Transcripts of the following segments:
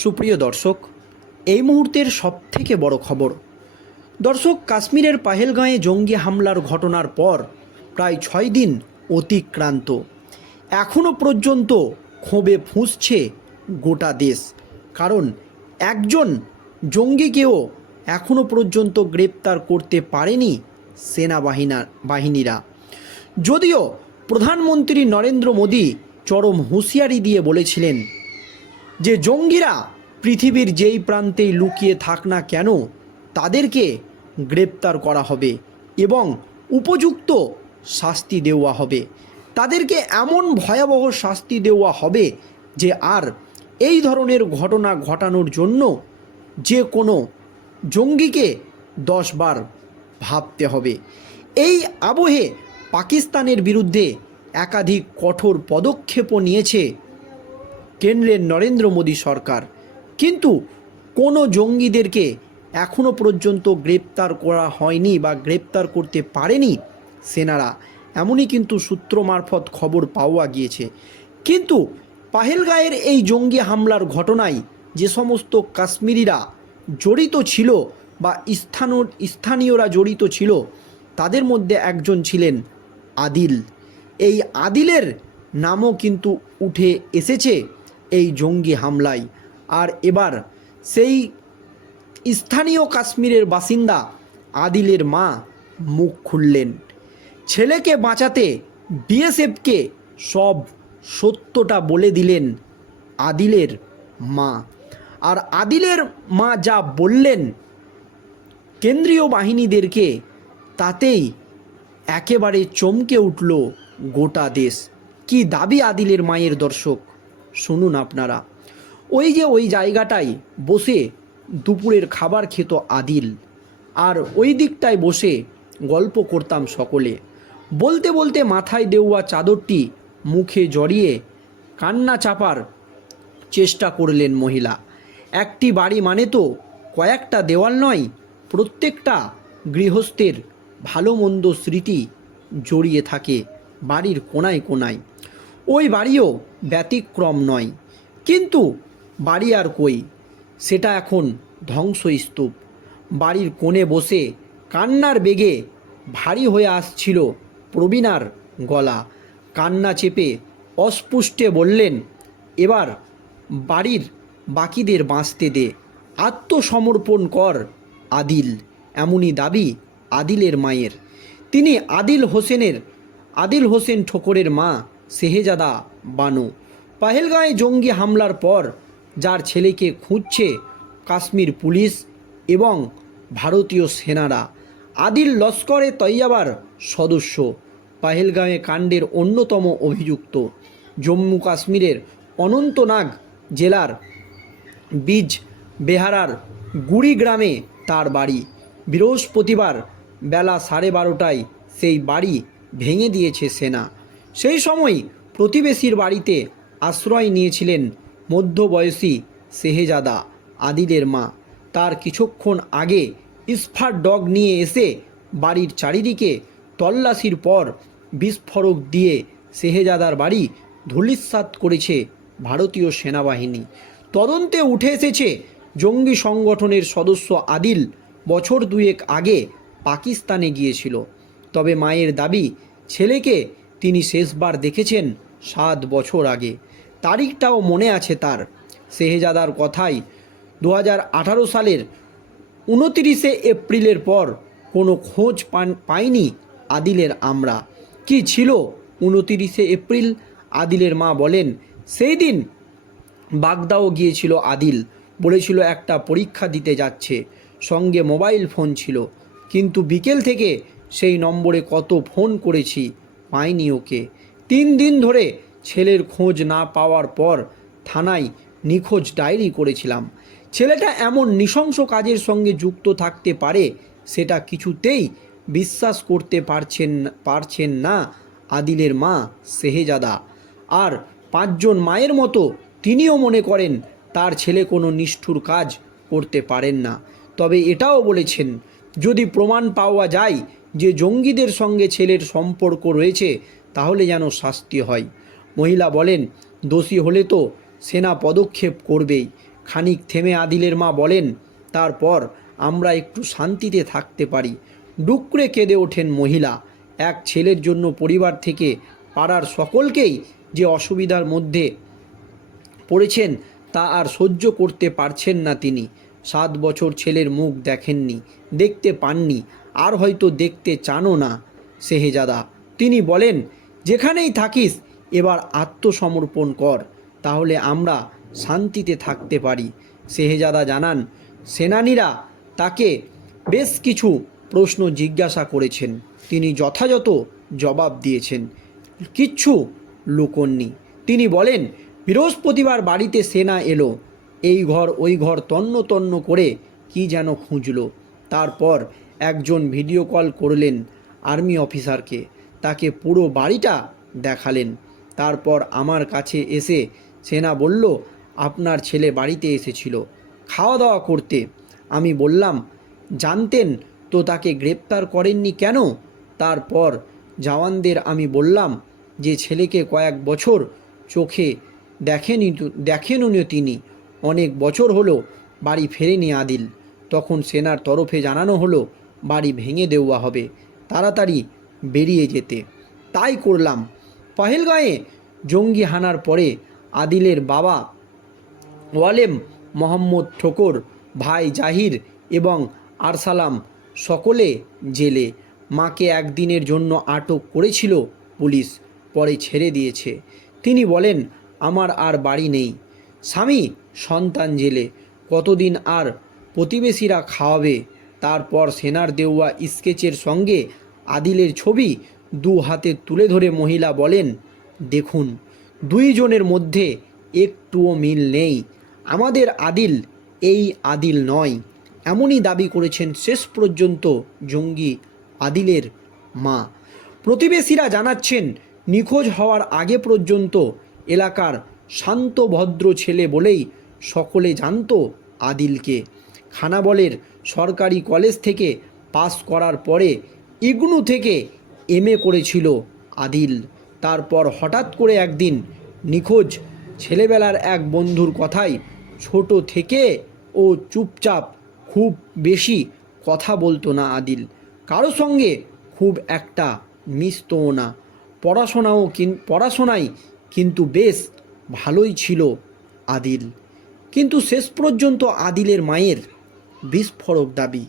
সুপ্রিয় দর্শক, এই মুহূর্তের সবথেকে বড় খবর। দর্শক, কাশ্মীরের পাহেলগাঁয়ে জঙ্গি হামলার ঘটনার পর প্রায় ছয় দিন অতিক্রান্ত। এখনও পর্যন্ত ক্ষোভে ফুঁসছে গোটা দেশ। কারণ, একজন জঙ্গিকেও এখনও পর্যন্ত গ্রেপ্তার করতে পারেনি সেনাবাহিনা, বাহিনীরা। যদিও প্রধানমন্ত্রী নরেন্দ্র মোদী চরম হুঁশিয়ারি দিয়ে বলেছিলেন যে জঙ্গিরা পৃথিবীর যেই প্রান্তেই লুকিয়ে থাক না কেন, তাদেরকে গ্রেপ্তার করা হবে এবং উপযুক্ত শাস্তি দেওয়া হবে। তাদেরকে এমন ভয়াবহ শাস্তি দেওয়া হবে যে আর এই ধরনের ঘটনা ঘটানোর জন্য যে কোনো জঙ্গিকে দশবার ভাবতে হবে। এই আবহে পাকিস্তানের বিরুদ্ধে একাধিক কঠোর পদক্ষেপও নিয়েছে কেন্দ্রের নরেন্দ্র মোদী সরকার। কিন্তু কোনো জঙ্গিদেরকে এখনও পর্যন্ত গ্রেপ্তার করা হয়নি বা গ্রেপ্তার করতে পারেনি সেনারা, এমনই কিন্তু সূত্র মারফত খবর পাওয়া গিয়েছে। কিন্তু পাহেলগাঁয়ের এই জঙ্গি হামলার ঘটনায় যে সমস্ত কাশ্মীরিরা জড়িত ছিল বা স্থানীয় স্থানীয়রা জড়িত ছিল, তাদের মধ্যে একজন ছিলেন আদিল। এই আদিলের নামও কিন্তু উঠে এসেছে এই জঙ্গি হামলায়। আর এবার সেই স্থানীয় কাশ্মীরের বাসিন্দা আদিলের মা মুখ খুললেন। ছেলেকে বাঁচাতে বিএসএফকে সব সত্যটা বলে দিলেন আদিলের মা। আর আদিলের মা যা বললেন কেন্দ্রীয় বাহিনীদেরকে, তাতেই একেবারে চমকে উঠল গোটা দেশ। কি দাবি আদিলের মায়ের দর্শক? শুনুন আপনারা। ওই যে ওই জায়গাটায় বসে দুপুরের খাবার খেত আদিল, আর ওই দিকটায় বসে গল্প করতাম সকলে। বলতে বলতে মাথায় দেওয়া চাদরটি মুখে জড়িয়ে কান্না চাপার চেষ্টা করলেন মহিলা। একটি বাড়ি মানে তো কয়েকটা দেওয়াল নয়, প্রত্যেকটা গৃহস্থের ভালো মন্দ স্মৃতি জড়িয়ে থাকে বাড়ির কোনায় কোনায়। ওই বাড়িও ব্যতিক্রম নয়। কিন্তু বাড়ি আর কই, সেটা এখন ধ্বংসস্তূপ। বাড়ির কোণে বসে কান্নার বেগে ভারী হয়ে আসছিল প্রবীণার গলা। কান্না চেপে অস্পুষ্টে বললেন, এবার বাড়ির বাকিদের বাঁচতে দে। আত্মসমর্পণ কর আদিল। এমনই দাবি আদিলের মায়ের। তিনি আদিল হোসেনের, আদিল হোসেন ঠোকরের মা শেহেজাদা বানু। পাহেলগাঁয়ে জঙ্গি হামলার পর যার ছেলেকে খুঁজছে কাশ্মীর পুলিশ এবং ভারতীয় সেনারা। আদিল লস্করে তৈয়াবার সদস্য, পাহেলগাঁয়ে কাণ্ডের অন্যতম অভিযুক্ত। জম্মু কাশ্মীরের অনন্তনাগ জেলার বীজ বেহারার গুড়ি গ্রামে তার বাড়ি। বৃহস্পতিবার বেলা সাড়ে বারোটায় সেই বাড়ি ভেঙে দিয়েছে সেনা। সেই সময় প্রতিবেশীর বাড়িতে আশ্রয় নিয়েছিলেন মধ্যবয়সী শেহেজাদা, আদিলের মা। তার কিছুক্ষণ আগে ইস্পার ডগ নিয়ে এসে বাড়ির চারিদিকে তল্লাশির পর বিস্ফোরক দিয়ে শেহেজাদার বাড়ি ধূলিসাৎ করেছে ভারতীয় সেনাবাহিনী। তদন্তে উঠে এসেছে জঙ্গি সংগঠনের সদস্য আদিল বছর দুয়েক আগে পাকিস্তানে গিয়েছিল। তবে মায়ের দাবি, ছেলেকে তিনি শেষবার দেখেছেন সাত বছর আগে। তারিখটাও মনে আছে তার। শেহজাদার কথাই দু হাজার আঠারো সালের উনতিরিশে এপ্রিলের পর কোনো খোঁজ পাইনি আদিলের আমরা। কি ছিল উনতিরিশে এপ্রিল? আদিলের মা বলেন, সেই দিন বাগদাও গিয়েছিল আদিল। বলেছিল একটা পরীক্ষা দিতে যাচ্ছে। সঙ্গে মোবাইল ফোন ছিল। কিন্তু বিকেল থেকে সেই নম্বরে কত ফোন করেছি। পাইনি ওকে। তিন দিন ধরে ছেলের খোঁজ না পাওয়ার পর থানায় নিখোঁজ ডায়েরি করেছিলাম। ছেলেটা এমন নৃশংস কাজের সঙ্গে যুক্ত থাকতে পারে, সেটা কিছুতেই বিশ্বাস করতে পারছেন পারছেন না আদিলের মা শেহেজাদা। আর পাঁচজন মায়ের মতো তিনিও মনে করেন তার ছেলে কোনো নিষ্ঠুর কাজ করতে পারেন না। তবে এটাও বলেছেন, যদি প্রমাণ পাওয়া যায় যে জঙ্গিদের সঙ্গে ছেলের সম্পর্ক রয়েছে, তাহলে যেন শাস্তি হয়। মহিলা বলেন, দোষী হলে তো সেনা পদক্ষেপ করবেই। খানিক থেমে আদিলের মা বলেন, তারপর আমরা একটু শান্তিতে থাকতে পারি। ডুকরে কেঁদে ওঠেন মহিলা। এক ছেলের জন্য পরিবার থেকে পাড়ার সকলকেই যে অসুবিধার মধ্যে পড়েছেন, তা আর সহ্য করতে পারছেন না তিনি। সাত বছর ছেলের মুখ দেখেননি, দেখতে পাননি। আর হয়তো দেখতে চানও না সেহেজাদা তিনি বলেন, যেখানেই থাকিস, এবার আত্মসমর্পণ কর, তাহলে আমরা শান্তিতে থাকতে পারি। সেহেজাদা জানান, সেনানীরা তাকে বেশ কিছু প্রশ্ন জিজ্ঞাসা করেছেন। তিনি যথাযথ জবাব দিয়েছেন, কিচ্ছু লুকননি। তিনি বলেন, বৃহস্পতিবার বাড়িতে সেনা এলো, এই ঘর ওই ঘর তন্ন তন্ন করে কি যেন খুঁজলো। তারপর একজন ভিডিও কল করলেন আর্মি অফিসারকে। তাকে পুরো বাড়িটা দেখালেন। তারপর আমার কাছে এসে সেনা বলল, আপনার ছেলে বাড়িতে এসেছিল। খাওয়া দাওয়া করতে। আমি বললাম, জানতেন তো তাকে গ্রেপ্তার করেননি কেন? তারপর জওয়ানদের আমি বললাম, যে ছেলেকে কয়েক বছর চোখে দেখেনি দেখেননি তিনি। অনেক বছর হলো বাড়ি ফেরেনি আদিল। তখন সেনার তরফে জানানো হলো বাড়ি ভেঙে দেওয়া হবে। তাড়াতাড়ি বেরিয়ে যেতে। তাই করলাম। পহেলগাঁয়ে জঙ্গি হানার পরে আদিলের বাবা ওয়ালেম মোহাম্মদ ঠোকর, ভাই জাহির এবং আরসালাম সকলে জেলে। মাকে একদিনের জন্য আটক করেছিল পুলিশ, পরে ছেড়ে দিয়েছে। তিনি বলেন, আমার আর বাড়ি নেই। স্বামী সন্তান জেলে। কতদিন আর প্রতিবেশীরা খাওয়াবে? তারপর সেনার দেওয়া স্কেচের সঙ্গে আদিলের ছবি দু হাতে তুলে ধরে মহিলা বলেন, দেখুন, দুইজনের মধ্যে একটুও মিল নেই। আমাদের আদিল এই আদিল নয়। এমনই দাবি করেছেন শেষ পর্যন্ত জঙ্গি আদিলের মা। প্রতিবেশীরা জানাচ্ছেন, নিখোঁজ হওয়ার আগে পর্যন্ত এলাকার শান্ত ভদ্র ছেলে বলেই সকলে জানতো আদিলকে। খানাবলের সরকারি কলেজ থেকে পাস করার পরে ইগনু থেকে এমএ করেছিল আদিল। তারপর হঠাৎ করে একদিন নিখোঁজ ছেলেবেলার এক বন্ধুর কথাই ছোট থেকে ও চুপচাপ খুব বেশি কথা বলতো না আদিল। কারও সঙ্গে খুব একটা মিশতও না। পড়াশোনাও কিন পড়াশোনায় কিন্তু বেশ ভালোই ছিল আদিল। কিন্তু শেষ পর্যন্ত আদিলের মায়ের বিস্ফোরক দাবি।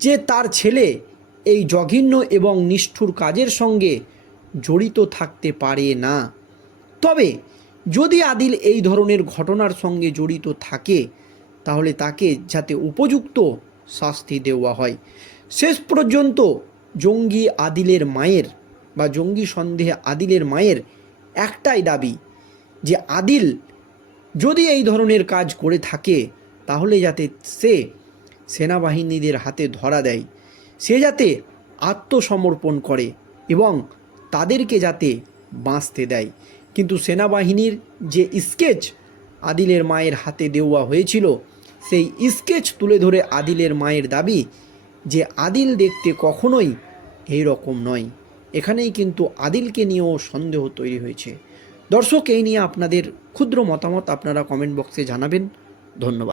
যে তার ছেলে এই জঘিন্য এবং নিষ্ঠুর কাজের সঙ্গে জড়িত থাকতে পারে না। তবে যদি আদিল এই ধরনের ঘটনার সঙ্গে জড়িত থাকে, তাহলে তাকে যাতে উপযুক্ত শাস্তি দেওয়া হয়। শেষ পর্যন্ত জঙ্গি আদিলের মায়ের বা জঙ্গি সন্দেহে আদিলের মায়ের একটাই দাবি যে আদিল যদি এই ধরনের কাজ করে থাকে তাহলে যাতে সে সেনাবাহিনীদের হাতে ধরা দেয়। সে যাতে আত্মসমর্পণ করে এবং তাদেরকে যাতে বাঁচতে দেয়। কিন্তু সেনাবাহিনীর যে স্কেচ আদিলের মায়ের হাতে দেওয়া হয়েছিল, সেই স্কেচ তুলে ধরে আদিলের মায়ের দাবি যে আদিল দেখতে কখনোই এই রকম নয়। এখানেই কিন্তু আদিলকে নিয়েও সন্দেহ তৈরি হয়েছে। দর্শক, এই নিয়ে আপনাদের ক্ষুদ্র মতামত আপনারা কমেন্ট বক্সে জানাবেন। ধন্যবাদ।